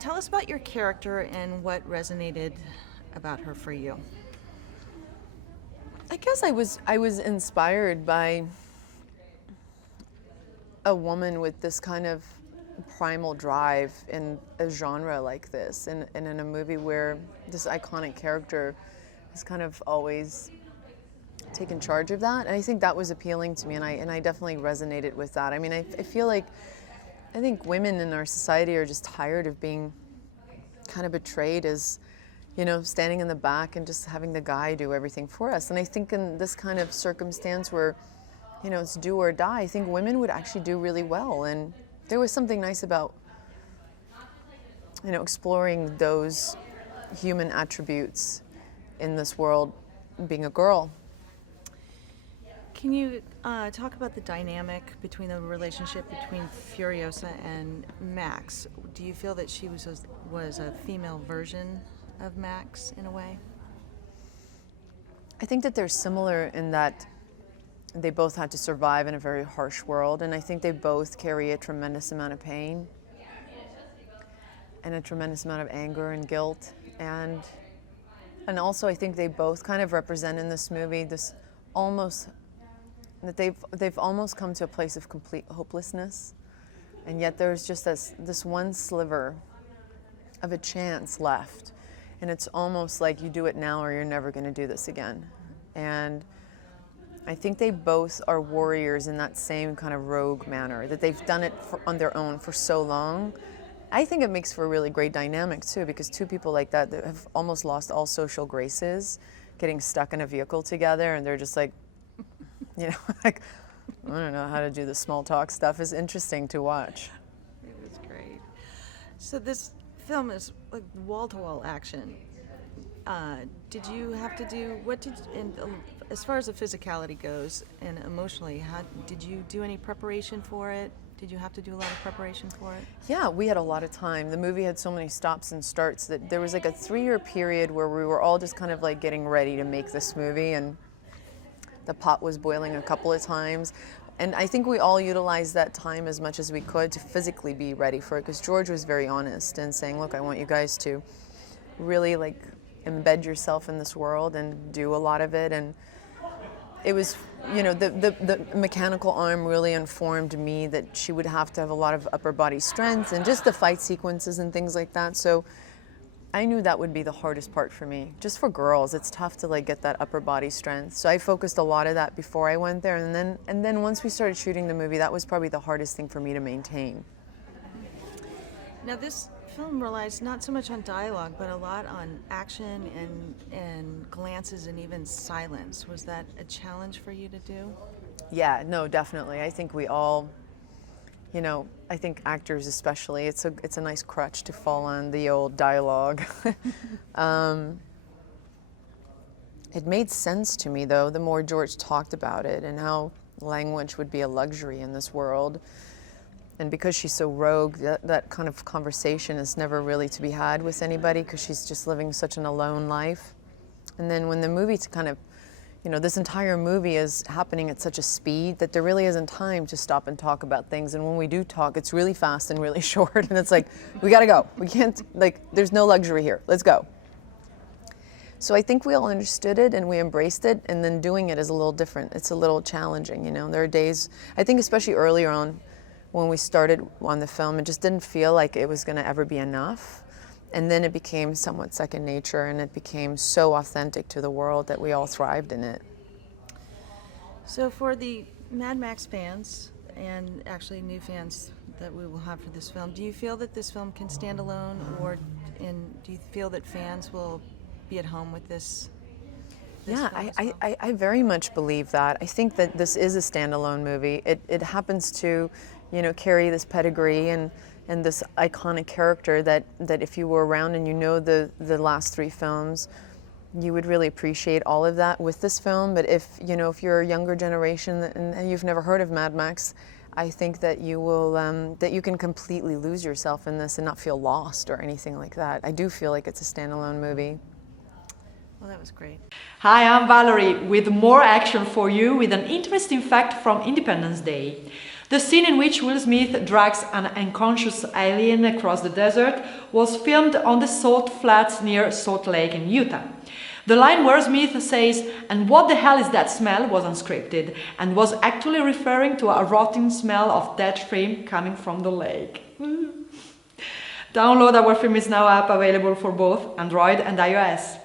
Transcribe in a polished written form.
tell us about your character and what resonated about her for you. I guess I was inspired by a woman with this kind of primal drive in a genre like this, and in a movie where this iconic character has kind of always taken charge of that. And I think that was appealing to me, and I definitely resonated with that. I mean, I feel like, I think women in our society are just tired of being kind of betrayed as, you know, standing in the back and just having the guy do everything for us. And I think in this kind of circumstance where, you know, it's do or die, I think women would actually do really well. And there was something nice about, you know, exploring those human attributes in this world, being a girl. Can you talk about the dynamic between the relationship between Furiosa and Max? Do you feel that she was a female version of Max in a way? I think that they're similar in that they both had to survive in a very harsh world, and I think they both carry a tremendous amount of pain and a tremendous amount of anger and guilt, and also I think they both kind of represent in this movie this almost, that they've almost come to a place of complete hopelessness, and yet there's just this one sliver of a chance left, and it's almost like you do it now or you're never going to do this again. And I think they both are warriors in that same kind of rogue manner, that they've done it on their own for so long. I think it makes for a really great dynamic too, because two people like that have almost lost all social graces, getting stuck in a vehicle together, and they're just like, you know, like, I don't know how to do the small talk stuff, is interesting to watch. It was great. So this film is like wall-to-wall action. Did you have to do, as far as the physicality goes and emotionally, did you do any preparation for it? Did you have to do a lot of preparation for it? Yeah, we had a lot of time. The movie had so many stops and starts that there was like a 3-year period where we were all just kind of like getting ready to make this movie, and the pot was boiling a couple of times. And I think we all utilized that time as much as we could to physically be ready for it, because George was very honest in saying, look, I want you guys to really like embed yourself in this world and do a lot of it. And it was, you know, the mechanical arm really informed me that she would have to have a lot of upper body strength and just the fight sequences and things like that. So I knew that would be the hardest part for me. Just for girls, it's tough to like get that upper body strength. So I focused a lot of that before I went there, and then once we started shooting the movie, that was probably the hardest thing for me to maintain. Now this film relies not so much on dialogue, but a lot on action and glances and even silence. Was that a challenge for you to do? Yeah, no, definitely. I think we all, you know, I think actors especially, it's a nice crutch to fall on the old dialogue. It made sense to me, though, the more George talked about it and how language would be a luxury in this world. And because she's so rogue, that kind of conversation is never really to be had with anybody, because she's just living such an alone life. And then when the movie kind of, you know, this entire movie is happening at such a speed that there really isn't time to stop and talk about things. And when we do talk, it's really fast and really short. And it's like, we gotta go. We can't, like, there's no luxury here. Let's go. So I think we all understood it and we embraced it. And then doing it is a little different. It's a little challenging, you know. There are days, I think especially earlier on when we started on the film, it just didn't feel like it was gonna ever be enough. And then it became somewhat second nature, and it became so authentic to the world that we all thrived in it. So for the Mad Max fans, and actually new fans that we will have for this film, do you feel that this film can stand alone, do you feel that fans will be at home with this Yeah, film as well? I very much believe that. I think that this is a standalone movie. It happens to, you know, carry this pedigree and this iconic character that if you were around and you know the last 3 films, you would really appreciate all of that with this film. But if, you know, if you're a younger generation and you've never heard of Mad Max, I think that you will, that you can completely lose yourself in this and not feel lost or anything like that. I do feel like it's a standalone movie. Well, that was great. Hi, I'm Valerie with more action for you with an interesting fact from Independence Day. The scene in which Will Smith drags an unconscious alien across the desert was filmed on the Salt Flats near Salt Lake in Utah. The line where Smith says, "And what the hell is that smell?" was unscripted and was actually referring to a rotting smell of dead shrimp coming from the lake. Download Our Film is now app, available for both Android and iOS.